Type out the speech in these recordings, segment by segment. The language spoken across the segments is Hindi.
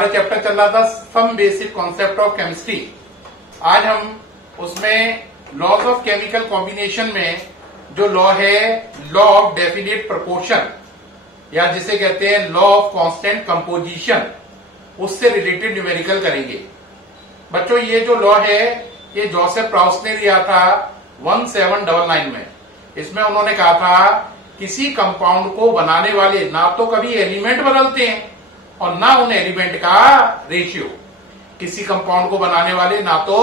हमारा चैप्टर चल रहा था some basic concept of chemistry. आज हम उसमें लॉज ऑफ केमिकल कॉम्बिनेशन में जो लॉ है, लॉ ऑफ डेफिनेट प्रोपोर्शन या जिसे कहते हैं लॉ ऑफ कांस्टेंट कंपोजिशन, उससे रिलेटेड न्यूमेरिकल करेंगे। बच्चों ये जो लॉ है ये जोसेफ प्राउस ने दिया था 1799 में। इसमें उन्होंने कहा था किसी कंपाउंड को बनाने वाले ना तो कभी एलिमेंट बदलते हैं और ना उन एलिमेंट का रेशियो। किसी कंपाउंड को बनाने वाले ना तो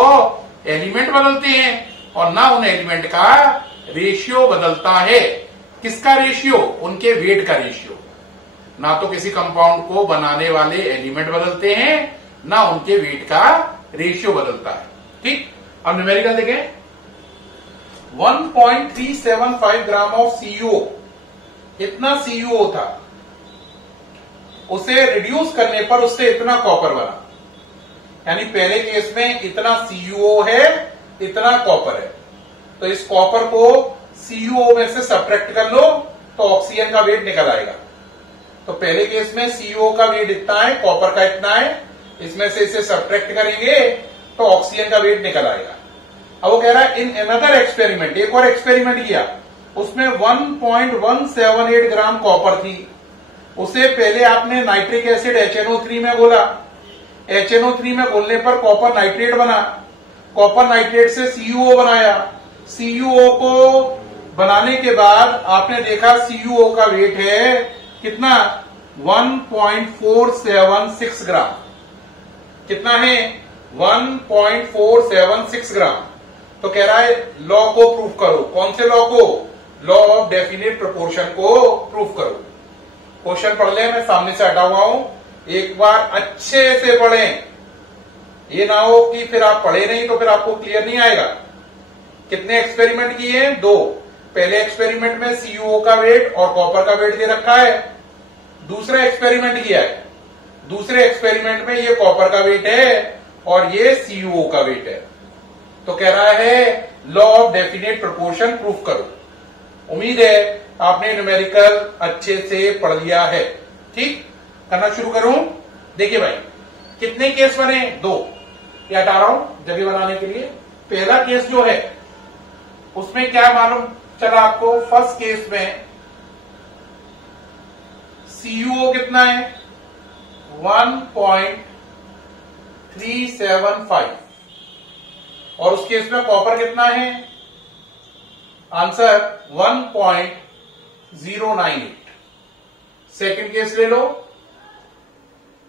एलिमेंट बदलते हैं और ना उन एलिमेंट का रेशियो बदलता है। किसका रेशियो? उनके वेट का रेशियो। ना तो किसी कंपाउंड को बनाने वाले एलिमेंट बदलते हैं ना उनके वेट का रेशियो बदलता है। ठीक, अब न्यूमेरिकल देखें। 1.375 ग्राम ऑफ CuO, इतना CuO था, उसे रिड्यूस करने पर उससे इतना कॉपर बना। यानी पहले केस में इतना CuO है, इतना कॉपर है, तो इस कॉपर को CuO में से सब्ट्रैक्ट कर लो तो ऑक्सीजन का वेट निकल आएगा। तो पहले केस में CuO का वेट इतना है, कॉपर का इतना है, इसमें से इसे सब्ट्रैक्ट करेंगे तो ऑक्सीजन का वेट निकल आएगा। अब वो कह रहा है इन अनदर एक्सपेरिमेंट, एक और एक्सपेरिमेंट किया, उसमें 1.178 ग्राम कॉपर थी। उसे पहले आपने नाइट्रिक एसिड HNO3 में घोला, HNO3 में घोलने पर कॉपर नाइट्रेट बना, कॉपर नाइट्रेट से CuO बनाया। CuO को बनाने के बाद आपने देखा CuO का वेट है कितना? 1.476 ग्राम। कितना है? 1.476 ग्राम। तो कह रहा है लॉ को प्रूफ करो। कौन से लॉ को? लॉ ऑफ डेफिनेट प्रोपोर्शन को प्रूफ करो। क्वेश्चन पढ़ ले, मैं सामने से हटा हुआ हूं, एक बार अच्छे से पढ़ें। ये ना हो कि फिर आप पढ़े नहीं तो फिर आपको क्लियर नहीं आएगा। कितने एक्सपेरिमेंट किए हैं? 2। पहले एक्सपेरिमेंट में CuO का वेट और कॉपर का वेट दे रखा है। दूसरा एक्सपेरिमेंट किया है, दूसरे एक्सपेरिमेंट में ये कॉपर का वेट है और ये CuO का वेट है। तो कह रहा है law of definite proportion proof करो। उम्मीद है आपने न्यूमेरिकल अच्छे से पढ़ लिया है। ठीक, करना शुरू करूं। देखिए भाई, कितने केस बने? 2। ये हटा रहा हूं जगह बनाने के लिए। पहला केस जो है उसमें क्या मालूम चला आपको? फर्स्ट केस में CuO कितना है? 1.375 और उस केस में कॉपर कितना है? आंसर 1.098। सेकंड केस ले लो।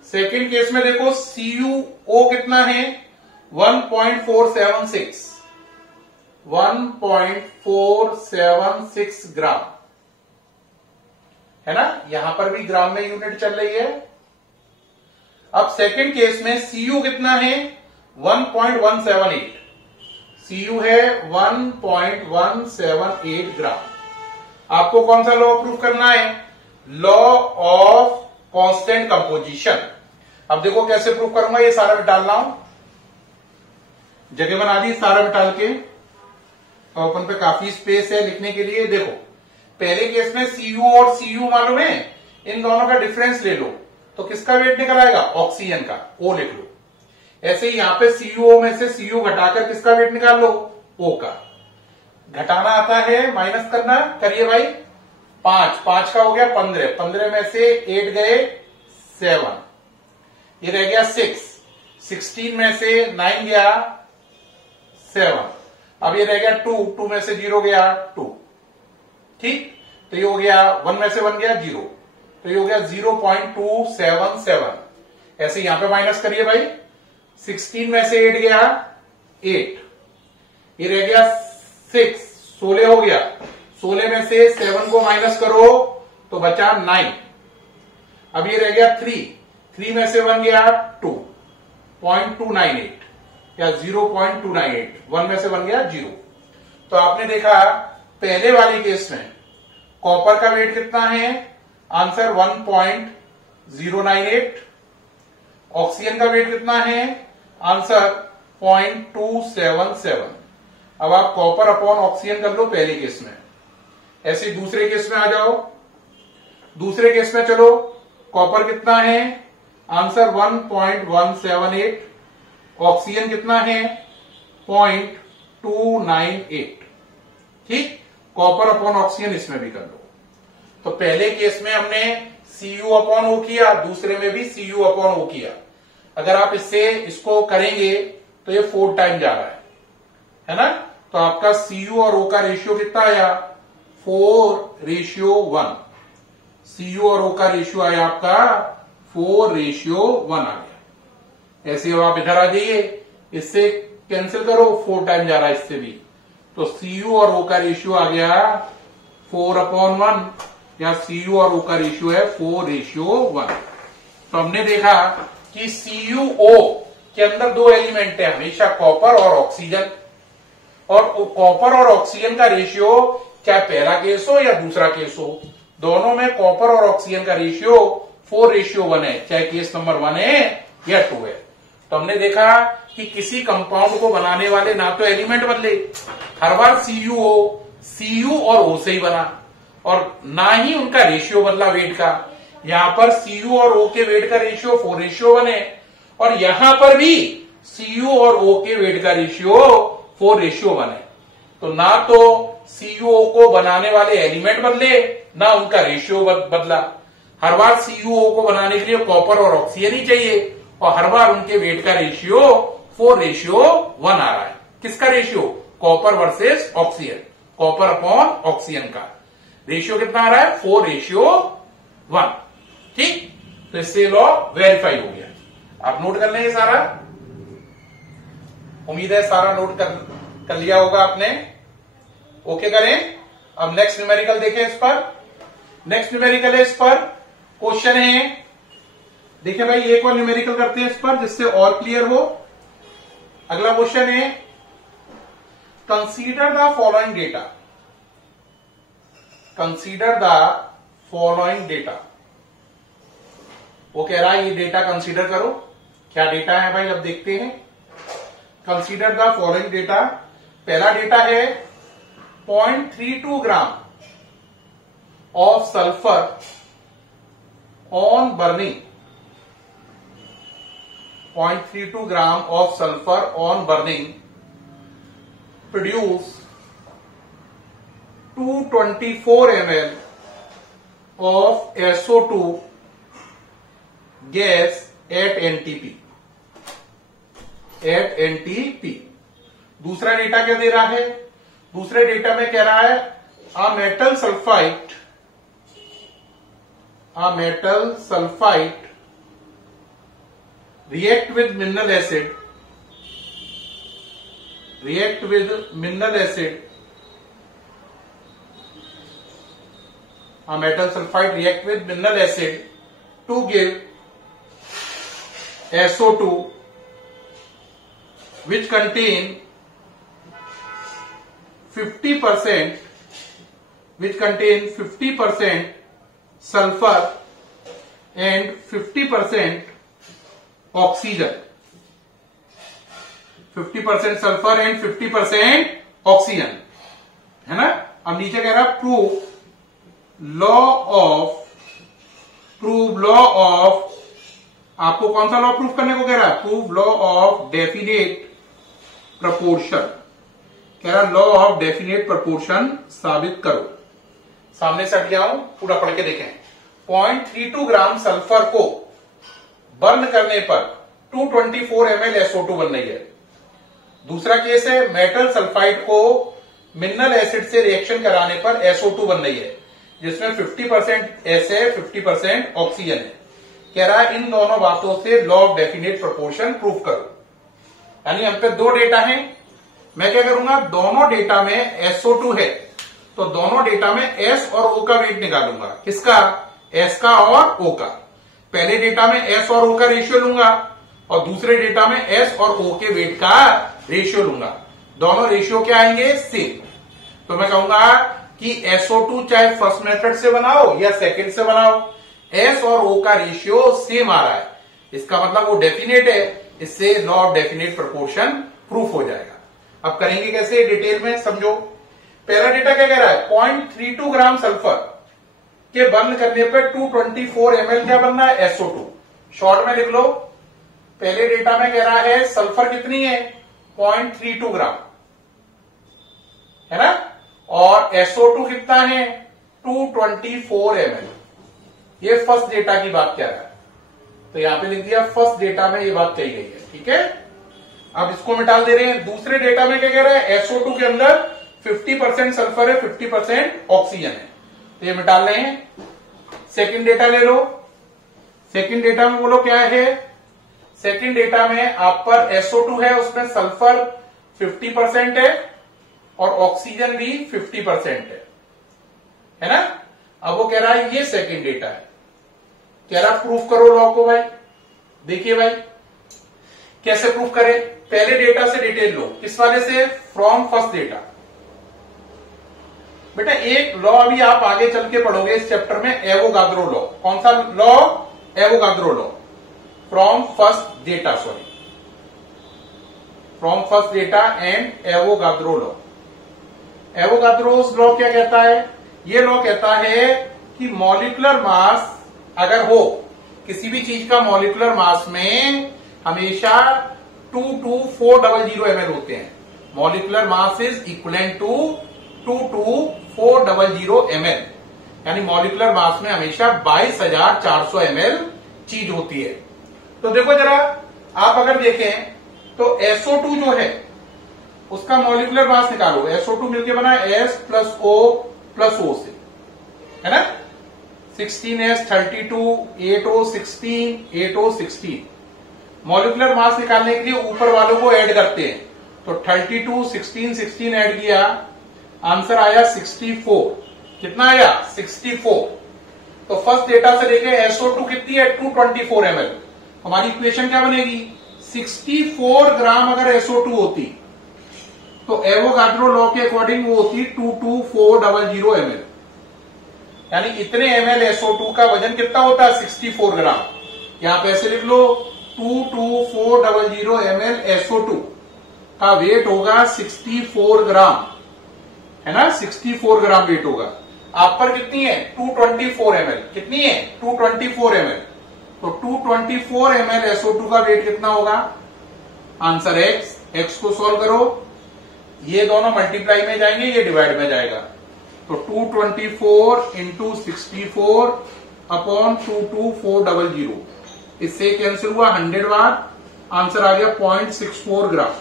सेकंड केस में देखो CuO कितना है? 1.476 ग्राम है ना। यहां पर भी ग्राम में यूनिट चल रही है। अब सेकंड केस में Cu कितना है? 1.178। Cu है 1.178 ग्राम। आपको कौन सा लॉ प्रूफ करना है? Law of constant composition. अब देखो कैसे प्रूफ करूंगा। ये सारा डाल रहा हूं, जगह बना दी सारा डाल के, और अपन पे काफी स्पेस है लिखने के लिए। देखो पहले केस में Cu और Cu मालूम है, इन दोनों का डिफरेंस ले लो तो किसका वेट निकल आएगा? ऑक्सीजन का। O लिख लो। ऐसे ही यहां पे CuO में से Cu घटाकर किसका वेट निकाल लो? O का। घटाना आता है, माइनस करना, करिए भाई। 5 का हो गया 15, 15 में से 8 गए 7, ये रह गया 6, 16 में से 9 गया 7, अब ये रह गया 2 में से 0 गया 2। ठीक, तो ये हो गया 1 में से 1 गया 0, तो ये हो गया 0.277। ऐसे यहां पे माइनस करिए भाई। 16 में से 8 गया 8, ये रह गया 6, 16 हो गया। 16 में से 7 को माइनस करो तो बचा 9। अब ये रह गया 3 में से 1 गया 2.298 या 0.298, 1 में से 1 गया 0। तो आपने देखा पहले वाली केस में कॉपर का वेट कितना है? आंसर 1.098। ऑक्सीजन का वेट कितना है? आंसर 0.277। अब आप कॉपर अपॉन ऑक्सीजन कर लो पहले केस में। ऐसे दूसरे केस में आ जाओ। दूसरे केस में चलो, कॉपर कितना है? आंसर 1.178। ऑक्सीजन कितना है 0.298। ठीक, कॉपर अपॉन ऑक्सीजन इसमें भी कर लो। तो पहले केस में हमने Cu अपॉन O किया, दूसरे में भी Cu अपॉन O किया। अगर आप इसको करेंगे तो ये 4 टाइम जा रहा है ना। तो आपका Cu और O का रेशियो कितना आया 4:1। Cu और O का रेशियो आया आपका 4:1 आ गया। ऐसे अब आप इधर आ जाइए, इससे कैंसिल करो, 4 टाइम जा रहा है इससे भी। तो Cu और O का रेशियो आ गया 4/1, या Cu और O का रेशियो है 4:1। तो हमने देखा कि CuO के अंदर 2 एलिमेंट है हमेशा, कॉपर और ऑक्सीजन। और कॉपर और ऑक्सीजन का रेशियो क्या पहला केस हो या दूसरा केस हो, दोनों में कॉपर और ऑक्सीजन का रेशियो 4:1 है, चाहे केस नंबर 1 है या 2 है। तो हमने देखा कि किसी कंपाउंड को बनाने वाले ना तो एलिमेंट बदले, हर बार Cu और O से ही बना, और ना ही उनका रेशियो बदला वेट का। यहां पर Cu और O के वेट का रेशियो 4:1 है, और यहां पर भी Cu और O के वेट का रेशियो 4:1 है। तो ना तो CuO को बनाने वाले एलिमेंट बदले, ना उनका रेशियो बदला। हर बार CuO को बनाने के लिए कॉपर और ऑक्सीजन ही चाहिए, और हर बार उनके वेट का रेशियो 4:1 आ रहा है। किसका ratio, copper versus oxygen, copper upon oxygen का रेशियो कितना आ रहा है 4:1। ठीक, तो इससे लॉ वेरीफाई हो गया। आप नोट कर लेंगे सारा, उम्मीद है सारा नोट कर लिया होगा आपने। ओके करें। अब नेक्स्ट न्यूमेरिकल देखें। इस पर नेक्स्ट न्यूमेरिकल है, इस पर क्वेश्चन है। देखिए भाई, एक और न्यूमेरिकल करते हैं इस पर, जिससे और क्लियर हो। अगला क्वेश्चन है, consider the following data. Consider the following data. वो कह रहा है ये डेटा कंसीडर करो। क्या डेटा है भाई, अब देखते हैं। Consider the following data. पहला डेटा है 0.32 gram of sulphur on burning. 0.32 gram of sulphur on burning produce 224 ml of SO2 gas at NTP। दूसरा डेटा क्या दे रहा है, दूसरे डेटा में कह रहा है a metal sulfite react with mineral acid a metal sulfide react with mineral acid to give SO2 which contain 50% sulfur and 50% oxygen। 50% sulphur and 50% oxygen है ना। अब नीचे कह रहा प्रूव लॉ ऑफ, आपको कौन सा लॉ प्रूव करने को कह रहा है, prove law of definite proportion. कह रहा लॉ ऑफ डेफिनेट प्रपोर्शन साबित करो। सामने से हट जाओ, पूरा पढ़ के देखें। 0.32 ग्राम सल्फर को बर्न करने पर 224 ml SO2 बन रही है। दूसरा केस है मेटल सल्फाइड को मिनरल एसिड से रिएक्शन कराने पर SO2 बन रही है, जिसमें 50% एस है, 50% ऑक्सीजन है। कह रहा है इन दोनों बातों से law of definite proportion prove करो। यानी हम पे 2 डेटा हैं। मैं क्या करूंगा, दोनों डेटा में SO2 है, तो दोनों डेटा में S और O का वेट निकालूंगा। किसका, S का और O का। पहले डेटा में S और O का रेशियो लूंगा, और दूसरे डेटा में S और O के वेट का रेशियो लूंगा। दोनों रेशियो क्या आएंगे, सेम। तो मैं कहूंगा कि SO2 चाहे फर्स्ट मेथड से बनाओ या सेकंड से बनाओ, S और O का रेशियो सेम आ रहा है, इसका मतलब वो डेफिनेट है। इससे law of definite proportion proof हो जाएगा। अब करेंगे कैसे, डिटेल में समझो। पहला डेटा क्या कह रहा है, 0.32 ग्राम सल्फर के बर्न करने पर 224 ml क्या बनना है, SO2। शॉर्ट में लिख लो, पहले डेटा में कह रहा है सल्फर कितनी है 0.32 ग्राम, है ना, और SO2 कितना है 224 ml। ये फर्स्ट डेटा की बात कह रहा है, तो यहां पे लिख दिया फर्स्ट डेटा में ये बात कही गई है, ठीक है। अब इसको मिटाल दे रहे हैं। दूसरे डेटा में क्या कह रहा है, SO2 के अंदर 50% सल्फर है, 50% ऑक्सीजन है, तो ये मिटाल रहे हैं। सेकंड डेटा ले लो, सेकंड डेटा में बोलो क्या है, सेकंड डेटा में आप पर SO2 है, उसमें सल्फर 50% है और ऑक्सीजन भी 50% है ना। अब वो कह रहा है ये सेकंड डेटा है, कह रहा प्रूफ करो लॉ को भाई। देखिए भाई कैसे प्रूफ करें, पहले डेटा से डिटेल लो, किस वाले से, फ्रॉम फर्स्ट डेटा। बेटा एक लॉ अभी आप आगे चल के पढ़ोगे इस चैप्टर में, एवोगाद्रो लॉ। कौन सा law, Avogadro law, from first data, sorry from first data and Avogadro law. Avogadro's law क्या कहता है, ये लॉ कहता है कि मॉलिक्यूलर मास अगर हो, किसी भी चीज का मॉलिक्यूलर मास में हमेशा 22400 ml होते हैं। Molecular mass is equivalent to 22400 ml, यानी मॉलिक्यूलर मास में हमेशा 22,400 ml चीज होती है। तो देखो जरा, आप अगर देखें तो SO2 जो है उसका मॉलिक्यूलर मास निकालो, SO2 मिलके बना S प्लस O से, है ना, 16S 32 8O 16 8O 16। Molecular mass निकालने के लिए ऊपर वालों को ऐड करते हैं, तो 32 16 16 ऐड किया, आंसर आया 64। कितना आया 64। तो फर्स्ट डेटा से देखें SO2 कितनी है 224 ml, हमारी इक्वेशन क्या बनेगी 64 ग्राम अगर SO2 होती तो एवोगाड्रो लॉ के अकॉर्डिंग वो होती 22400 ml, यानी इतने ml SO2 का वजन कितना होता है 64 ग्राम। यहां पे ऐसे लिख लो 22400 ml SO2 का वेट होगा 64 ग्राम, है ना, 64 ग्राम वेट होगा। आप पर कितनी है 224 ml, कितनी है 224 ml, तो 224 ml SO2 का वेट कितना होगा, आंसर x को सॉल्व करो, ये दोनों मल्टीप्लाई में जाएंगे, ये डिवाइड में जाएगा, तो 224 इंटू 64 अपॉन 22400, इससे कैंसिल हुआ 100 बार, आंसर आ गया 0.64 ग्राम।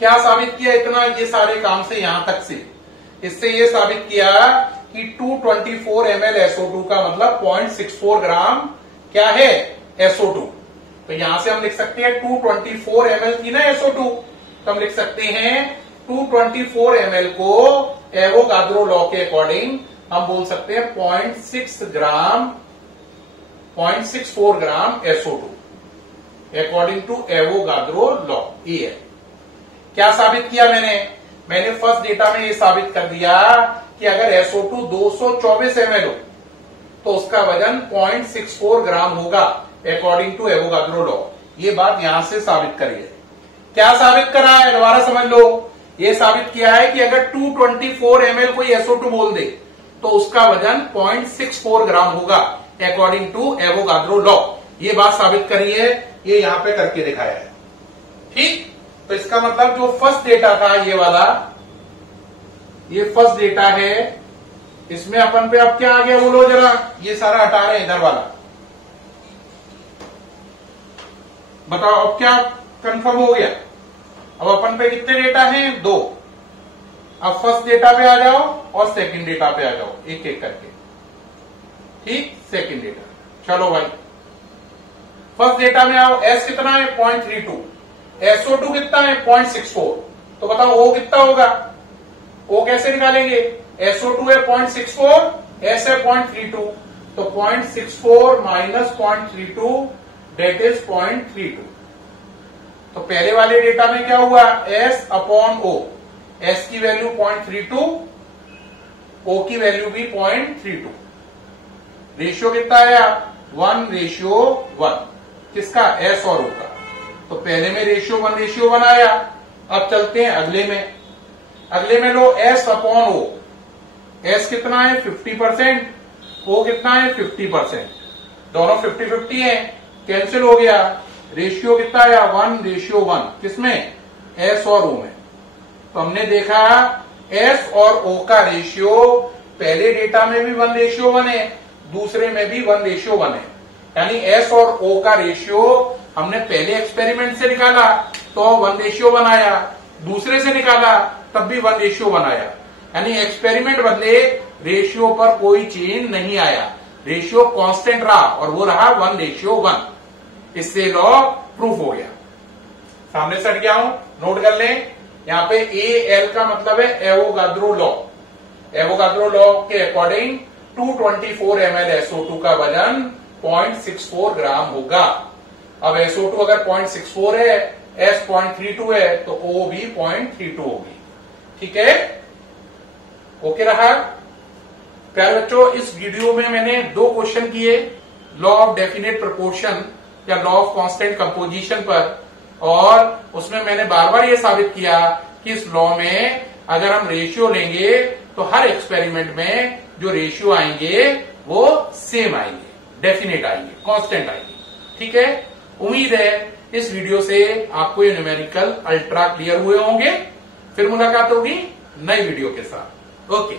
क्या साबित किया इतना, ये सारे काम से यहां तक से, इससे ये साबित किया कि 224 ml SO2 का मतलब 0.64 ग्राम क्या है SO2। तो यहां से हम लिख सकते हैं 224 ml थी ना SO2, तो हम लिख सकते हैं 224 ml को एवोगाद्रो लॉ के अकॉर्डिंग हम बोल सकते हैं 0.64 gram SO2 according to Avogadro law. ये है। क्या साबित किया मैंने फर्स्ट डेटा में ये साबित कर दिया कि अगर SO2 224 ml हो तो उसका वजन 0.64 ग्राम होगा अकॉर्डिंग टू एवोगाद्रो लॉ। ये बात यहां से साबित करी है। क्या साबित करा है, दोबारा समझ लो। ये साबित किया है कि अगर 224 ml कोई SO2 बोल दे तो उसका वजन 0.64 ग्राम होगा अकॉर्डिंग टू एवोगाद्रो लॉ। ये बात साबित करी है, ये यहां पे करके दिखाया है। ठीक, तो इसका मतलब जो फर्स्ट डेटा था ये वाला, ये फर्स्ट डेटा है, इसमें अपन पे अब क्या आ गया बोलो जरा, ये सारा हटा रहे हैं इधर वाला, बताओ अब क्या कंफर्म हो गया। अब अपन पे कितने डेटा हैं, 2। अब फर्स्ट डेटा पे आ जाओ और सेकंड डेटा पे आ जाओ एक एक करके। ठीक, सेकंड डेटा, चलो भाई फर्स्ट डेटा में आओ। S कितना है 0.32, SO2 कितना है 0.64, तो बताओ O कितना होगा, O कैसे निकालेंगे, SO2 है 0.64, S है 0.32, तो 0.64 माइनस 0.32 डेट इज 0.32। तो पहले वाले डेटा में क्या हुआ, S अपॉन O, S की वैल्यू 0.32, O की वैल्यू भी 0.32, रेशियो कितना आया 1:1, किसका, S और O का। तो पहले में रेशियो 1:1 आया। अब चलते हैं अगले में, अगले में लो S अपॉन O, S कितना है 50%, O कितना है 50%, दोनों 50-50 है, कैंसिल हो गया। रेशियो कितना आया 1:1 किसमें, एस और ओ में। तो हमने देखा एस और ओ का रेशियो पहले डेटा में भी 1:1 है, दूसरे में भी 1:1 है। यानी एस और ओ का रेशियो हमने पहले एक्सपेरिमेंट से निकाला तो 1:1 आया, दूसरे से निकाला तब भी 1:1 आया। यानी एक्सपेरिमेंट बदले, रेशियो पर कोई चेंज नहीं आया, रेशियो कांस्टेंट रहा और वो रहा 1:1। इससे लॉ प्रूफ हो गया। सामने से हट गया हूं, नोट कर लें। यहां पे एल का मतलब है एवोगाद्रो लॉ। एवोगाद्रो लॉ के अकॉर्डिंग 224 ml SO2 का वजन 0.64 ग्राम होगा। अब SO2 अगर 0.64 है, S 0.32 है, तो O भी 0.32 होगी। ठीक है, ओके रहा। प्यारे बच्चों, इस वीडियो में मैंने 2 क्वेश्चन किए, लॉ ऑफ डेफिनेट प्रोपोर्शन या लॉ ऑफ कांस्टेंट कंपोजिशन पर, और उसमें मैंने बार बार ये साबित किया कि इस लॉ में अगर हम रेशियो लेंगे तो हर एक्सपेरिमेंट में जो रेशियो आएंगे वो सेम आएंगे, डेफिनेट आएंगे, कांस्टेंट आएंगे। ठीक है, उम्मीद है इस वीडियो से आपको ये न्यूमेरिकल अल्ट्रा क्लियर हुए होंगे। फिर मुलाकात होगी नई वीडियो के साथ। ओके।